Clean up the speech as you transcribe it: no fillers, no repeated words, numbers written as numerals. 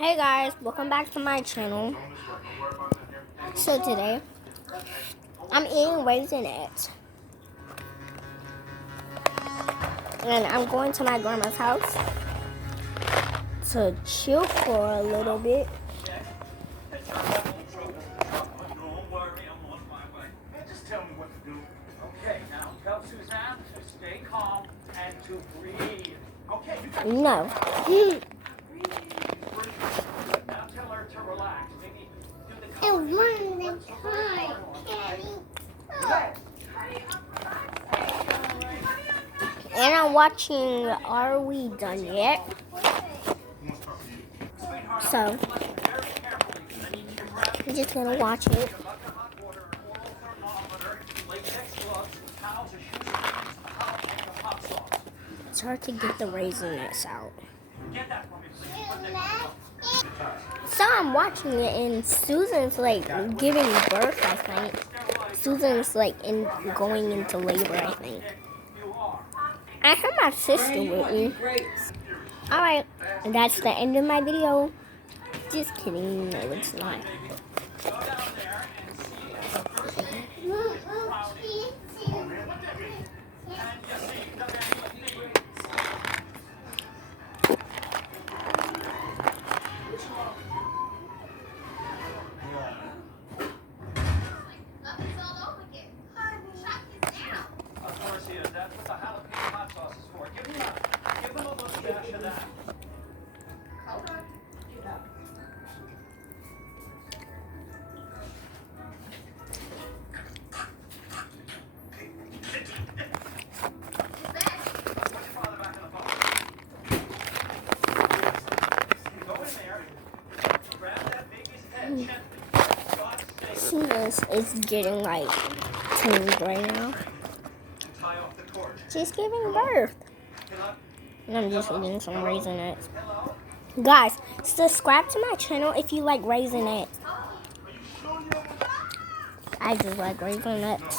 Hey guys, welcome back to my channel. So today, I'm eating raisinets. And I'm going to my grandma's house to chill for a little bit. Just tell me what to do. Okay, now tell Suzanne to stay calm and to breathe. Okay, you got No. now tell her to relax. Maybe do the And I'm watching Are We Done Yet? So, I'm just gonna watch it. It's hard to get the raisinets out. So I'm watching it and Susan's like giving birth, I think. Susan's like going into labor, I think. I have my sister with me. Alright, that's the end of my video. Just kidding, no it's not. That's what the jalapeno hot sauce is for. Give them a little dash of that. Susan is getting like tuned right now. She's giving birth. And I'm just eating some raisinets. Guys, subscribe to my channel if you like raisinets. I just like raisinets.